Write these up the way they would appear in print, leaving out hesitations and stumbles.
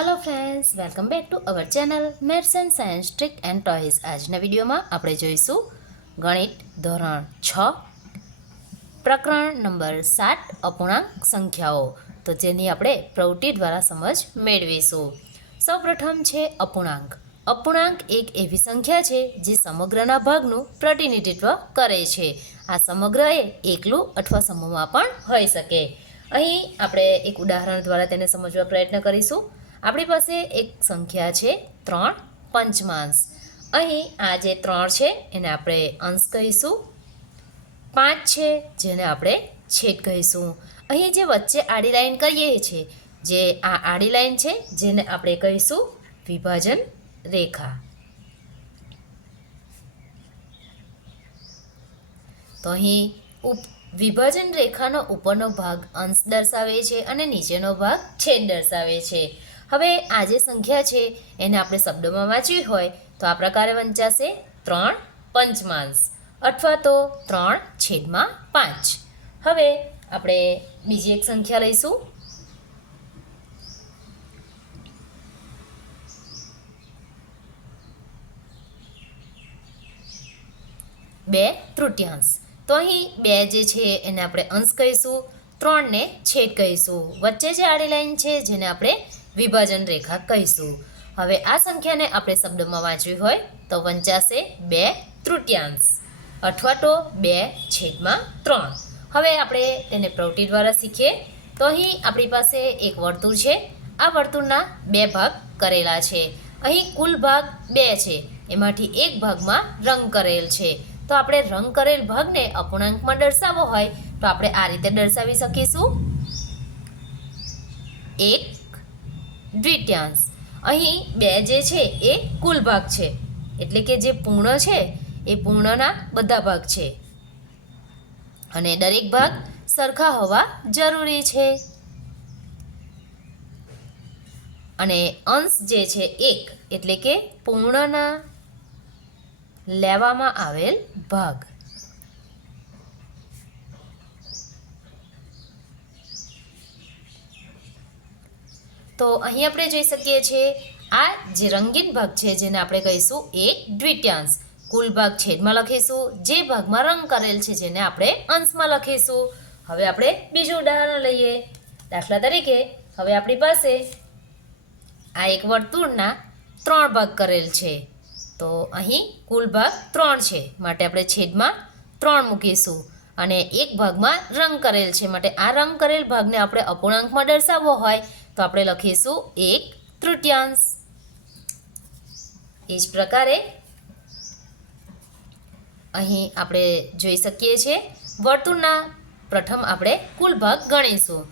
Hello friends welcome back to our channel maths and science trick and toys. આજના વિડીયોમાં આપણે જોઈશું ગણિત ધોરણ 6 પ્રકરણ નંબર 7 અપૂર્ણાંક સંખ્યાઓ, તો જેની આપણે પ્રવૃત્તિ દ્વારા સમજ મેળવીશું। સૌપ્રથમ છે અપૂર્ણાંક। અપૂર્ણાંક એક એવી સંખ્યા છે જે સમગ્રના ભાગનું પ્રતિનિધિત્વ કરે છે। આ સમગ્ર એ એકલું અથવા સમૂહમાં પણ હોઈ શકે। અહીં આપણે એક ઉદાહરણ દ્વારા તેને સમજવા પ્રયત્ન કરીશું। આપણી પાસે એક સંખ્યા છે 3 પંચમાંશ। અહીં આ જે 3 છે એને આપણે અંશ કહીશું, 5 છે જેને આપણે છેદ કહીશું। અહીં જે વચ્ચે આડી લાઈન કરીએ છીએ, જે આ આડી લાઈન છે જેને આપણે કહીશું વિભાજન રેખા। તો અહીં વિભાજન રેખાનો ઉપરનો ભાગ અંશ દર્શાવે છે અને નીચેનો ભાગ છેદ દર્શાવે છે। હવે આ જે સંખ્યા છે એને આપણે શબ્દોમાં વાંચવી હોય તો આ પ્રકારે વંચાશે 3 પંચમાંશ અથવા તો 3/5। હવે આપણે બીજી એક સંખ્યા લઈશું, 2/3। તો અહીં 2 જે છે એને આપણે અંશ કહીશું, 3 ને છેદ કહીશું, વચ્ચે જે આડી લાઈન છે જેને આપણે વિભાજન રેખા કહીશું। હવે આ સંખ્યાને આપણે શબ્દમાં વાંચવી હોય તો વંચાશે 2/3 અથવા તો 2/3। હવે આપણે તેને પ્રવૃત્તિ દ્વારા શીખીએ। તો અહીં આપણી પાસે એક વર્તુળ છે। આ વર્તુળના 2 ભાગ કરેલા છે। અહીં કુલ ભાગ 2 છે, એમાંથી એક ભાગમાં રંગ કરેલ છે। તો આપણે રંગ કરેલ ભાગને અપૂર્ણાંકમાં દર્શાવવો હોય તો આપણે આ રીતે દર્શાવી શકીશું, 1/2। અહીં 2 જે છે એ કુલ ભાગ છે, એટલે કે જે પૂર્ણ છે એ પૂર્ણના બધા ભાગ છે અને દરેક ભાગ સરખા હોવા જરૂરી છે। અને અંશ જે છે 1 એટલે કે પૂર્ણના લેવામાં આવેલ ભાગ। તો અહીં આપણે જોઈ શકીએ છીએ આ જે રંગીન ભાગ છે જેને આપણે કહીશું 1/2। કુલ ભાગ છેદમાં લખીશું, જે ભાગમાં રંગ કરેલ છે જેને આપણે અંશમાં લખીશું। હવે આપણે બીજું ઉદાહરણ લઈએ। દાખલા તરીકે હવે આપણી પાસે આ એક વર્તુળના 3 ભાગ કરેલ છે। તો અહીં કુલ ભાગ 3 છે માટે આપણે છેદમાં 3 મૂકીશું અને એક ભાગમાં રંગ કરેલ છે માટે આ રંગ કરેલ ભાગને આપણે અપૂર્ણાંકમાં દર્શાવવો હોય તો આપણે લખીશું 1/3। એ જ પ્રકારે અહીં આપણે જોઈ શકીએ છીએ વર્તુળના પ્રથમ આપણે કુલ ભાગ ગણીશું,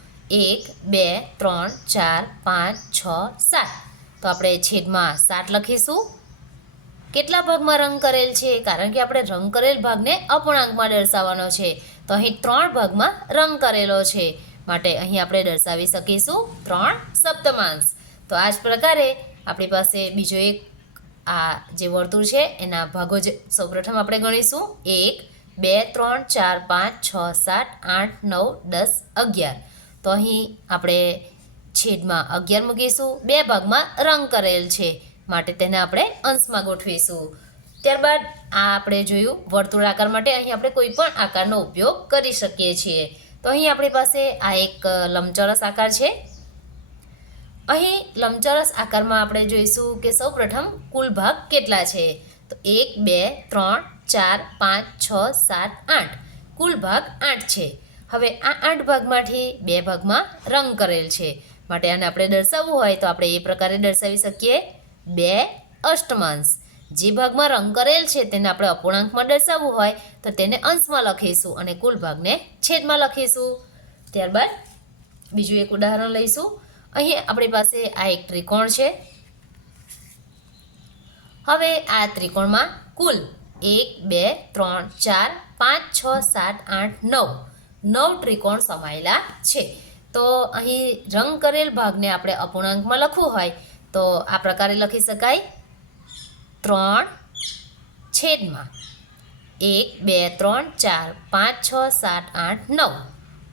1 2 3 4 5 6 7। તો આપણે છેદમાં 7 લખીશું। કેટલા ભાગમાં રંગ કરેલ છે? કારણ કે આપણે રંગ કરેલ ભાગને અપૂર્ણાંકમાં દર્શાવવાનો છે, તો અહીં 3 ભાગમાં રંગ કરેલો છે માટે અહીં આપણે દર્શાવી શકીશું 3/સપ્તમાંશ। તો આ જ પ્રકારે આપણી પાસે બીજો એક આ જે વર્તુળ છે એના ભાગો જ સૌપ્રથમ આપણે ગણીશું, 1 2 3 4 5 6 7 8 9 10 11। તો અહીં આપણે છેદમાં 11 મૂકીશું, 2 ભાગમાં રંગ કરેલ છે માટે તેને આપણે અંશમાં ગોઠવીશું। ત્યારબાદ આ આપણે જોયું વર્તુળાકાર માટે અહીં આપણે કોઈ પણ આકારનો ઉપયોગ કરી શકીએ છીએ। તો અહીં આપણી પાસે આ એક લંબચોરસ આકાર છે। અહીં લંબચોરસ આકારમાં આપણે જોઈશું કે સૌપ્રથમ કુલ ભાગ કેટલા છે। તો 1 2 3 4 5 6 7 8, કુલ ભાગ 8 છે। હવે આ 8 ભાગમાંથી 2 ભાગમાં રંગ કરેલ છે માટે આને આપણે દર્શાવવું હોય તો આપણે એ પ્રકારે દર્શાવી શકીએ, 2/8। જે ભાગમાં રંગ કરેલ છે તેને આપણે અપૂર્ણાંકમાં દર્શાવવું હોય તો તેને અંશમાં લખીશું અને કુલ ભાગને છેદમાં લખીશું। ત્યારબાદ બીજું એક ઉદાહરણ લઈશું। અહીં આપણી પાસે આ એક ત્રિકોણ છે। હવે આ ત્રિકોણમાં કુલ 1 2 3 4 5 6 7 8 9 ત્રિકોણ સમાયેલા છે। તો અહીં રંગ કરેલ ભાગને આપણે અપૂર્ણાંકમાં લખવું હોય તો આ પ્રકારે લખી શકાય, 3/1 2 3 4 5 6 7 8 9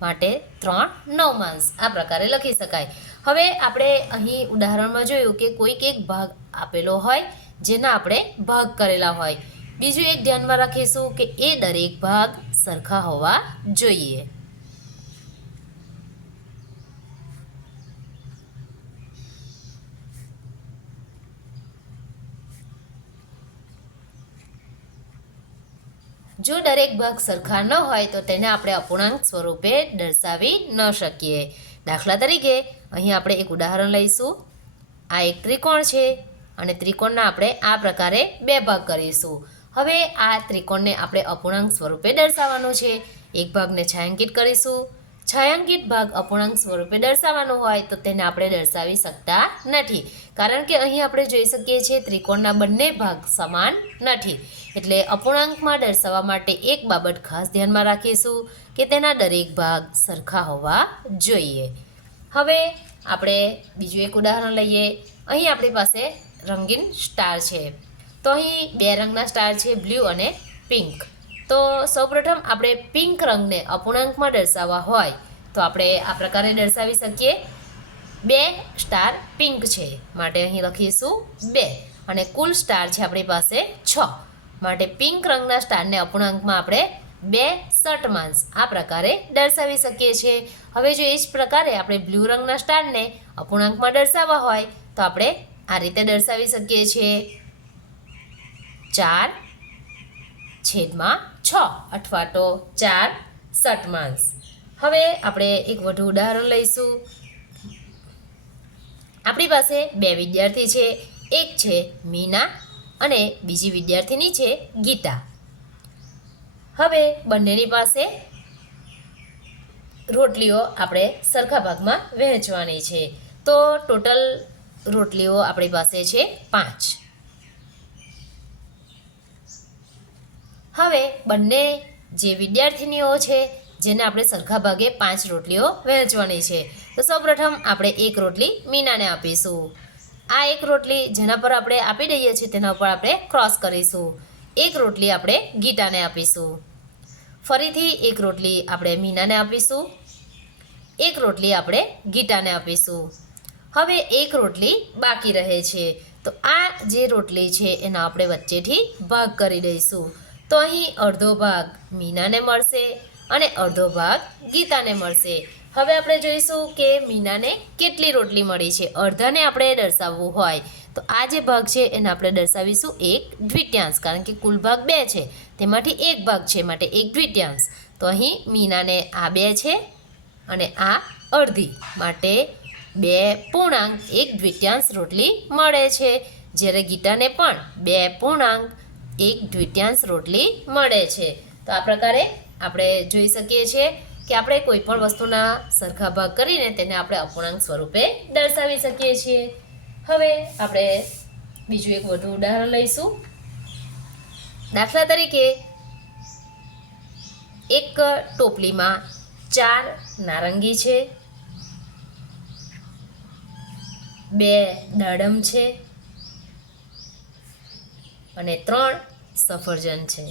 માટે 3/9 આ પ્રકારે લખી શકાય। હવે આપણે અહીં ઉદાહરણમાં જોયું કે કોઈક એક ભાગ આપેલો હોય જેના આપણે ભાગ કરેલા હોય. બીજું એક ધ્યાનમાં રાખીશું કે એ દરેક ભાગ સરખા હોવા જોઈએ. જો દરેક ભાગ સરખા ન હોય તો તેને આપણે અપૂર્ણાંક સ્વરૂપે દર્શાવી ન શકીએ. દાખલા તરીકે અહીં આપણે એક ઉદાહરણ લઈશું. આ એક ત્રિકોણ છે અને ત્રિકોણના આપણે આ પ્રકારે બે ભાગ કરીશું. હવે આ ત્રિકોણને આપણે અપૂર્ણાંક સ્વરૂપે દર્શાવવાનું છે. એક ભાગને છાંયાંકિત કરીશું. છાંયાંકિત ભાગ અપૂર્ણાંક સ્વરૂપે દર્શાવવાનું હોય તો તેને આપણે દર્શાવી શકતા નથી, કારણ કે અહીં આપણે જોઈ શકીએ છીએ ત્રિકોણના બંને ભાગ સમાન નથી. એટલે અપૂર્ણાંકમાં દર્શાવવા માટે એક બાબત ખાસ ધ્યાનમાં રાખીશું કે તેના દરેક ભાગ સરખા હોવા જોઈએ. હવે આપણે બીજું એક ઉદાહરણ લઈએ. અહીં આપણી પાસે રંગીન સ્ટાર છે. તો અહીં બે રંગના સ્ટાર છે, બ્લુ અને પિંક. તો સૌપ્રથમ આપણે પિંક રંગને અપૂર્ણાંકમાં દર્શાવવા હોય તો આપણે આ પ્રકારે દર્શાવી શકીએ. બે સ્ટાર પિંક છે માટે અહીં લખીશું 2 અને કુલ સ્ટાર છે આપણી પાસે 6 માટે પિંક રંગના સ્ટારને અપૂર્ણાંકમાં આપણે 2/6 આ પ્રકારે દર્શાવી શકીએ છીએ. હવે જો એ જ પ્રકારે આપણે બ્લુ રંગના સ્ટારને અપૂર્ણાંકમાં દર્શાવવા હોય તો આપણે આ રીતે દર્શાવી શકીએ છીએ 4/6 અથવા તો 4/6. હવે આપણે એક વધુ ઉદાહરણ લઈશું. આપણી પાસે બે વિદ્યાર્થી છે. એક છે મીના અને બીજી વિદ્યાર્થીની છે ગીતા. હવે બંનેની પાસે રોટલીઓ આપણે સરખા ભાગમાં વહેંચવાની છે. તો ટોટલ રોટલીઓ આપણી પાસે છે 5. હવે બંને જે વિદ્યાર્થીનીઓ છે જેને આપણે સરખા ભાગે 5 રોટલીઓ વહેંચવાની છે. તો સૌપ્રથમ આપણે એક રોટલી મીનાને આપીશું. આ એક રોટલી જેના પર આપણે આપી દઈએ છીએ તેના ઉપર આપણે ક્રોસ કરીશું. એક રોટલી આપણે ગીતાને આપીશું. ફરીથી એક રોટલી આપણે મીનાને આપીશું. એક રોટલી આપણે ગીતાને આપીશું. હવે એક રોટલી બાકી રહે છે. તો આ જે રોટલી છે એના આપણે વચ્ચેથી ભાગ કરી દઈશું. તો અહીં અડધો ભાગ મીનાને મળશે અને અડધો ભાગ ગીતાને મળશે. હવે આપણે જોઈશું કે મીનાને કેટલી રોટલી મળી છે. અડધાને આપણે દર્શાવવું હોય તો આ જે ભાગ છે એને આપણે દર્શાવીશું 1/2, કારણ કે કુલ ભાગ 2 છે તેમાંથી એક ભાગ છે માટે 1/2. તો અહીં મીનાને આ 2 છે અને આ અડધી માટે 2.1/2 રોટલી મળે છે, જ્યારે ગીતાને પણ 2.1/2 રોટલી મળે છે. તો આ પ્રકારે આપણે જોઈ શકીએ છીએ કે આપણે કોઈ પણ વસ્તુના સરખા ભાગ કરીને તેને આપણે અપૂર્ણાંક સ્વરૂપે દર્શાવી શકીએ છીએ. હવે આપણે બીજું એક વધુ ઉદાહરણ લઈશું. દાખલા તરીકે એક ટોપલીમાં 4 નારંગી છે, 2 દાડમ છે અને 3 સફરજન છે.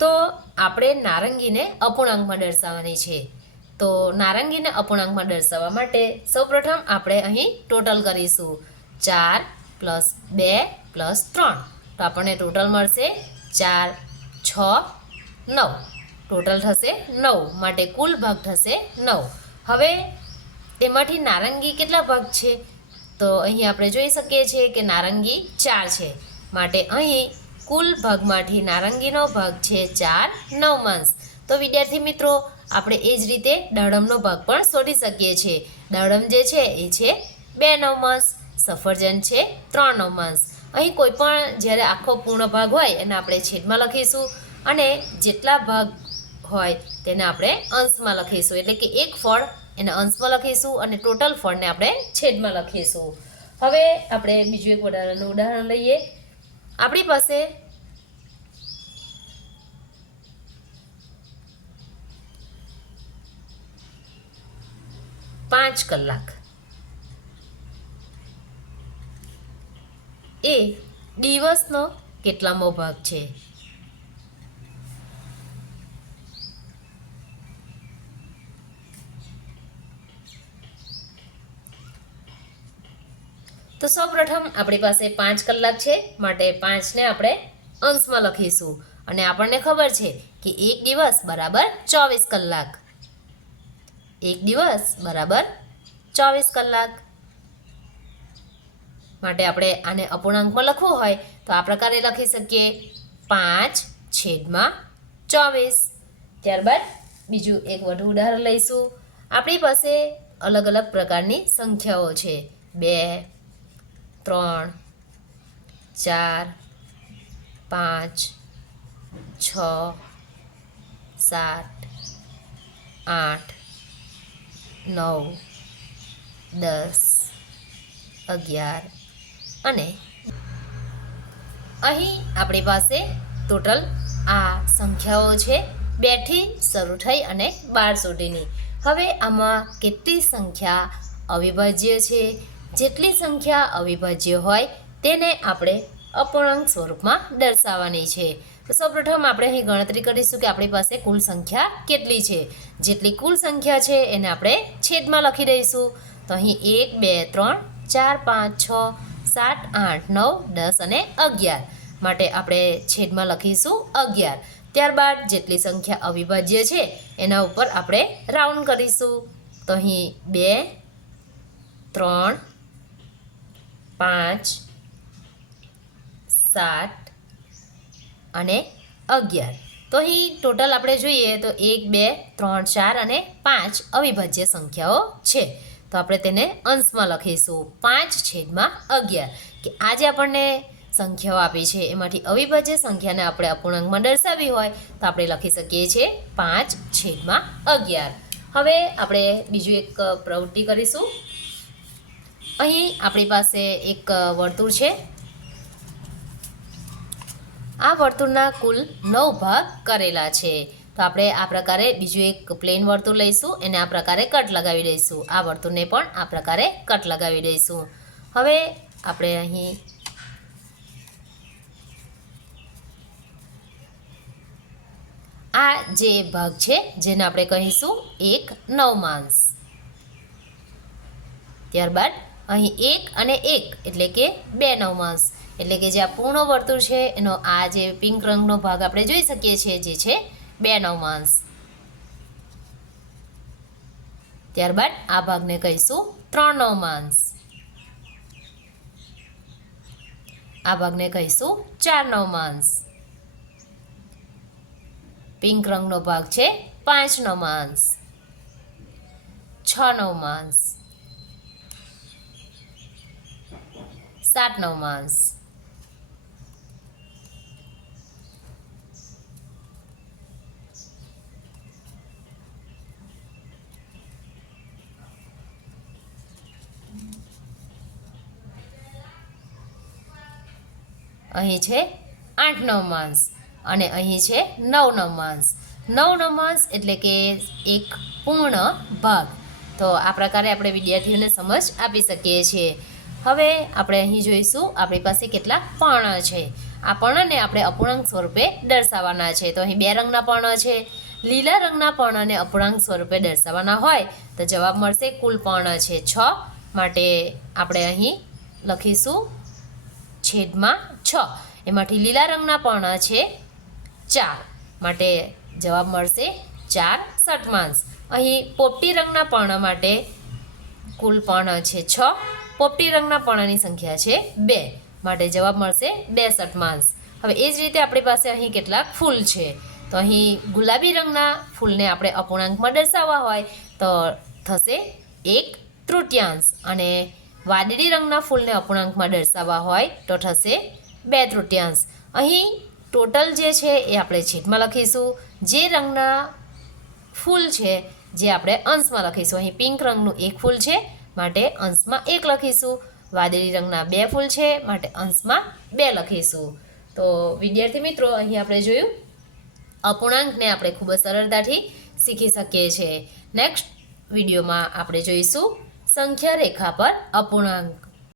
તો આપણે નારંગીને અપૂર્ણાંકમાં દર્શાવવાની છે. તો નારંગીને અપૂર્ણાંકમાં દર્શાવવા માટે સૌપ્રથમ આપણે અહીં ટોટલ કરીશું 4 + 2 + 3. તો આપણને ટોટલ મળશે 4, 6, 9. ટોટલ થશે 9 માટે કુલ ભાગ થશે 9. હવે એમાંથી નારંગી કેટલા ભાગ છે? તો અહીં આપણે જોઈ શકીએ છીએ કે નારંગી 4 છે માટે અહીં કુલ ભાગમાંથી નારંગીનો ભાગ છે 4/9. તો વિદ્યાર્થી મિત્રો આપણે એ જ રીતે દાડમનો ભાગ પણ શોધી શકીએ છીએ. દાડમ જે છે એ છે 2/9, સફરજન છે 3/9. અહીં કોઈ પણ જ્યારે આખો પૂર્ણ ભાગ હોય એને આપણે છેદમાં લખીશું અને જેટલા ભાગ હોય તેને આપણે અંશમાં લખીશું. એટલે કે એક ફળ એને અંશમાં લખીશું અને ટોટલ ફળને આપણે છેદમાં લખીશું. હવે આપણે બીજું એક ઉદાહરણ લઈએ. આપણી પાસે 5 કલાક એ દિવસનો કેટલામો ભાગ છે? તો સૌપ્રથમ આપણી પાસે 5 કલાક છે, માટે 5ને આપણે અંશમાં લખીશું અને આપણને ખબર છે કે એક દિવસ બરાબર 24 કલાક. એક દિવસ બરાબર 24 કલાક. માટે આપણે આને અપૂર્ણાંકમાં લખવું હોય તો આ પ્રકારે લખી શકીએ 5/24. ત્યારબાદ બીજું એક વધુ ઉદાહરણ લઈશું. આપણી પાસે અલગ અલગ પ્રકારની સંખ્યાઓ છે 2, 3, 4, 5, 6, 7, 8, 9, 10, 11 અને અહીં આપણી પાસે ટોટલ આ સંખ્યાઓ છે 2 થી શરૂ થઈ અને 12 સુધીની. હવે આમાં કેટલી સંખ્યા અવિભાજ્ય છે? જેટલી સંખ્યા અવિભાજ્ય હોય તેને આપણે અપૂર્ણાંક સ્વરૂપમાં દર્શાવવાની છે. તો સૌપ્રથમ આપણે અહીં ગણતરી કરીશું કે આપણી પાસે કુલ સંખ્યા કેટલી છે. જેટલી કુલ સંખ્યા છે એને આપણે છેદમાં લખી દઈશું. તો અહીં 1, 2, 3, 4, 5, 6, 7, 8, 9, 10 અને 11. માટે આપણે છેદમાં લખીશું 11. ત્યારબાદ જેટલી સંખ્યા અવિભાજ્ય છે એના ઉપર આપણે રાઉન્ડ કરીશું. તો અહીં 2, 3, 5, 7 અને 11. તો અહીં ટોટલ આપણે જોઈએ તો 1, 2, 3, 4 અને 5 અવિભાજ્ય સંખ્યાઓ છે. તો આપણે તેને અંશમાં લખીશું 5/11 કે આ જે આપણને સંખ્યાઓ આપી છે એમાંથી અવિભાજ્ય સંખ્યાને આપણે અપૂર્ણાંકમાં દર્શાવવી હોય તો આપણે લખી શકીએ છીએ 5/11. હવે આપણે બીજું એક પ્રવૃત્તિ કરીશું. અહીં આપણી પાસે એક વર્તુળ છે. આ વર્તુળના કુલ 9 ભાગ કરેલા છે. તો આપણે આ પ્રકારે બીજું એક પ્લેન વર્તુળ લઈશું, એને આ પ્રકારે કટ લગાવી દઈશું. આ વર્તુળને પણ આ પ્રકારે કટ લગાવી દઈશું. હવે આપણે અહીં આ જે ભાગ છે જેને આપણે કહીશું 1 નવમાંશ. ત્યારબાદ અહીં 1 અને 1 એટલે કે 2 નવમાંશ. એટલે કે જે આ પૂર્ણ વર્તુળ છે એનો આ જે પિંક રંગનો ભાગ આપણે જોઈ શકીએ છીએ જે છે 2 નવમાંશ. ત્યારબાદ આ ભાગને કહીશું 3 નવમાંશ. આ ભાગને કહીશું 4 નવમાંશ. પિંક રંગનો ભાગ છે 5 નવમાંશ, 6 નવમાંશ, 7 નવમાંશ. અહીં છે 8 નવમાંશ અને અહીં છે 9 નવમાંશ. 9 નવમાંશ એટલે કે એક પૂર્ણ ભાગ. તો આ પ્રકારે આપણે વિદ્યાર્થીઓને સમજ આપી શકીએ છીએ. હવે આપણે અહીં જોઈશું આપણી પાસે કેટલા પર્ણ છે. આ પર્ણને આપણે અપૂર્ણાંક સ્વરૂપે દર્શાવવાના છે. તો અહીં 2 રંગના પર્ણ છે. લીલા રંગના પર્ણને અપૂર્ણાંક સ્વરૂપે દર્શાવવાના હોય તો જવાબ મળશે કુલ પર્ણ છે 6. માટે આપણે અહીં લખીશું છેદમાં 6. એમાંથી લીલા રંગના પર્ણ છે 4. માટે જવાબ મળશે 4/7. અહીં પોપટી રંગના પર્ણ માટે કુલ પર્ણ છે 6. પોપટી રંગના પર્ણની સંખ્યા છે 2. માટે જવાબ મળશે 2/7. હવે એ જ રીતે આપણી પાસે અહીં કેટલાક ફૂલ છે. તો અહીં ગુલાબી રંગના ફૂલને આપણે અપૂર્ણાંકમાં દર્શાવવા હોય તો થશે 1/3 અને વાદળી રંગના ફૂલને અપૂર્ણાંકમાં દર્શાવવા હોય તો થશે 2/3. અહીં ટોટલ જે છે એ આપણે છેદમાં લખીશું. જે રંગના ફૂલ છે જે આપણે અંશમાં લખીશું. અહીં પિંક રંગનું 1 ફૂલ છે માટે અંશમાં 1 લખીશું. વાદળી રંગના 2 ફૂલ છે માટે અંશમાં 2 લખીશું. તો વિદ્યાર્થી મિત્રો અહીં આપણે જોયું અપૂર્ણાંકને આપણે ખૂબ જ સરળતાથી શીખી શકીએ છીએ. નેક્સ્ટ વિડીયોમાં આપણે જોઈશું સંખ્યા રેખા પર અપૂર્ણાંક.